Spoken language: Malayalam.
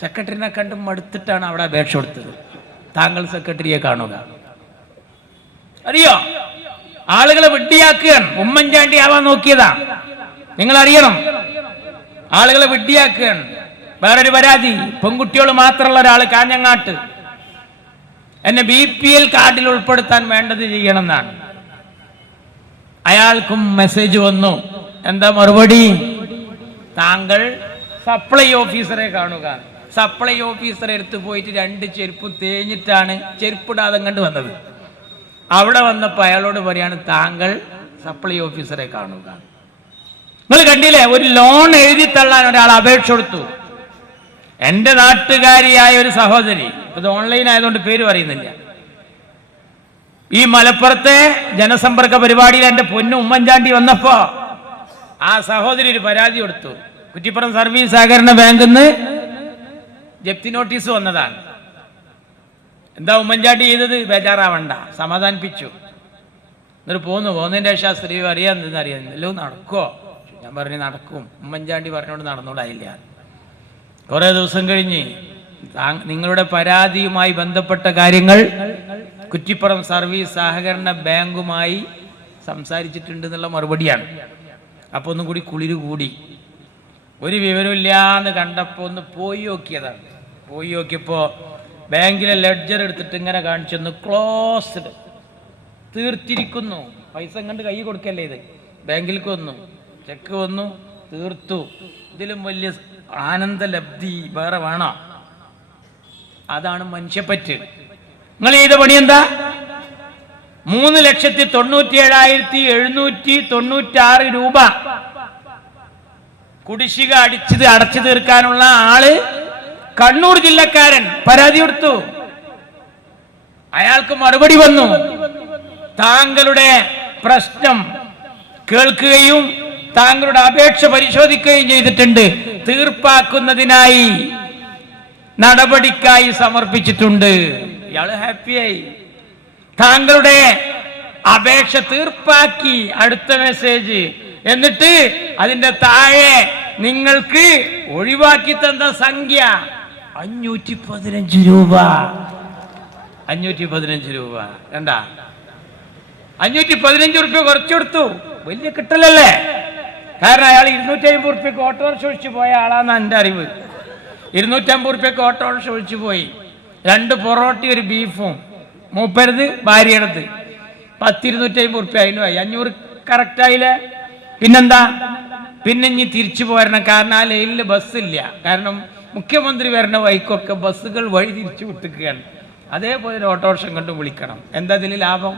സെക്രട്ടറിനെ കണ്ട് മടുത്തിട്ടാണ് അവിടെ അപേക്ഷ കൊടുത്തത്. താങ്കൾ സെക്രട്ടറിയെ കാണുക. അറിയോ? ആളുകളെ വിഡ്ഡിയാക്കുകയാണ് ഉമ്മൻചാണ്ടി ആവാൻ നോക്കിയതാ. നിങ്ങൾ അറിയണം ആളുകളെ വിഡ്ഡിയാക്കുകയാണ് വേറൊരു പരാതി. പെൺകുട്ടികൾ മാത്രമുള്ള ഒരാൾ കാഞ്ഞങ്ങാട്ട്. എന്നെ ബി പി എൽ കാർഡിൽ ഉൾപ്പെടുത്താൻ വേണ്ടത് ചെയ്യണമെന്നാണ്. അയാൾക്കും മെസ്സേജ് വന്നു. എന്താ മറുപടി? താങ്കൾ സപ്ലൈ ഓഫീസറെ കാണുക. സപ്ലൈ ഓഫീസറെ എടുത്ത് പോയിട്ട് രണ്ട് ചെരുപ്പും തേഞ്ഞിട്ടാണ് ചെരുപ്പിടാതെ കണ്ട് വന്നത്. അവിടെ വന്നപ്പോൾ അയാളോട് പറയാണ് താങ്കൾ സപ്ലൈ ഓഫീസറെ കാണുക. നിങ്ങൾ കണ്ടില്ലേ ഒരു ലോൺ എഴുതി തള്ളാൻ ഒരാൾ അപേക്ഷ കൊടുത്തു. എന്റെ നാട്ടുകാരിയായ ഒരു സഹോദരി ഇത് ഓൺലൈൻ ആയതുകൊണ്ട് പേര് പറയുന്നില്ല. ഈ മലപ്പുറത്തെ ജനസമ്പർക്ക പരിപാടിയിൽ എന്റെ പൊന്നു ഉമ്മൻചാണ്ടി വന്നപ്പോ ആ സഹോദരി ഒരു പരാതി കൊടുത്തു. കുറ്റിപ്പുറം സർവീസ് സഹകരണ ബാങ്കിൽ നിന്ന് ജപ്തി നോട്ടീസ് വന്നതാണ്. എന്താ ഉമ്മൻചാണ്ടി ചെയ്തത്? ബേജാറാവണ്ട. സമാധാനിപ്പിച്ചു. എന്നിട്ട് പോന്നു. പോകുന്നതിന്റെ ശേഷം ആ സ്ത്രീ അറിയാൻ എന്തെന്ന് അറിയാൻ നടക്കുമോ ഞാൻ പറഞ്ഞു നടക്കും. ഉമ്മൻചാണ്ടി പറഞ്ഞോണ്ട് നടന്നോടായില്ല കുറേ ദിവസം കഴിഞ്ഞ് നിങ്ങളുടെ പരാതിയുമായി ബന്ധപ്പെട്ട കാര്യങ്ങൾ കുറ്റിപ്പുറം സർവീസ് സഹകരണ ബാങ്കുമായി സംസാരിച്ചിട്ടുണ്ട് എന്നുള്ള മറുപടിയാണ്. അപ്പോൾ ഒന്നും കൂടി കുളിര് കൂടി. ഒരു വിവരമില്ലാന്ന് കണ്ടപ്പോൾ ഒന്ന് പോയി നോക്കിയതാണ്. പോയി നോക്കിയപ്പോൾ ബാങ്കിലെ ലെഡ്ജർ എടുത്തിട്ട് ഇങ്ങനെ കാണിച്ചൊന്ന് ക്ലോസ്ഡ് തീർത്തിരിക്കുന്നു. പൈസ കണ്ട് കൈ കൊടുക്കല്ലേ ഇത്? ബാങ്കിലേക്ക് വന്നു ചെക്ക് വന്നു. തീർത്തു. ഇതിലും വലിയ ആനന്ദലബ്ധി വേറെ വേണോ. അതാണ് മനുഷ്യപ്പറ്റ്. നിങ്ങൾ ചെയ്ത പണി എന്താ? മൂന്ന് ലക്ഷത്തി തൊണ്ണൂറ്റി ഏഴായിരത്തി എഴുന്നൂറ്റി തൊണ്ണൂറ്റാറ് രൂപ. കുടിശ്ശിക അടിച്ചത് അടച്ചു തീർക്കാനുള്ള ആൾ കണ്ണൂർ ജില്ലക്കാരൻ പരാതി കൊടുത്തു. അയാൾക്ക് മറുപടി വന്നു. താങ്കളുടെ പ്രശ്നം കേൾക്കുകയും താങ്കളുടെ അപേക്ഷ പരിശോധിക്കുകയും ചെയ്തിട്ടുണ്ട്. തീർപ്പാക്കുന്നതിനായി നടപടിക്കായി സമർപ്പിച്ചിട്ടുണ്ട്. ഇയാൾ ഹാപ്പിയായി. താങ്കളുടെ അപേക്ഷ തീർപ്പാക്കി അടുത്ത മെസ്സേജ് എന്നിട്ട് അതിന്റെ താഴെ നിങ്ങൾക്ക് ഒഴിവാക്കി തന്ന സംഖ്യ അഞ്ഞൂറ്റി പതിനഞ്ച് രൂപ. അഞ്ഞൂറ്റി പതിനഞ്ച് രൂപ. കണ്ട? അഞ്ഞൂറ്റി പതിനഞ്ച് റുപ്യ കുറച്ചു കൊടുത്തു. വലിയ കിട്ടലല്ലേ? കാരണം അയാൾ ഇരുന്നൂറ്റി അമ്പത് റുപ്യക്ക് ഓട്ടോറിക്ഷ ഒഴിച്ചു പോയ ആളാന്ന് എന്റെ അറിവ്. ഇരുന്നൂറ്റമ്പത് റുപ്യക്ക് ഓട്ടോറിക്ഷ ഒഴിച്ചു പോയി. രണ്ട് പൊറോട്ടയും ഒരു ബീഫും. മൂപ്പരുത് ഭാര്യയുടേത്. പത്തിരുന്നൂറ്റി അമ്പത് റുപ്യ അതിനുമായി അഞ്ഞൂറ് കറക്റ്റ് ആയില്ലേ? പിന്നെന്താ? പിന്നെ ഇനി തിരിച്ചു പോരണം. കാരണം ആ ലൈനിൽ ബസ്സില്ല കാരണം മുഖ്യമന്ത്രി വരുന്ന വഴിക്കൊക്കെ ബസ്സുകൾ വഴി തിരിച്ചു വിട്ടിക്കുകയാണ് അതേപോലെ ഒരു ഓട്ടോറിക്ഷം കണ്ട് വിളിക്കണം. എന്താ ഇതിൽ ലാഭം?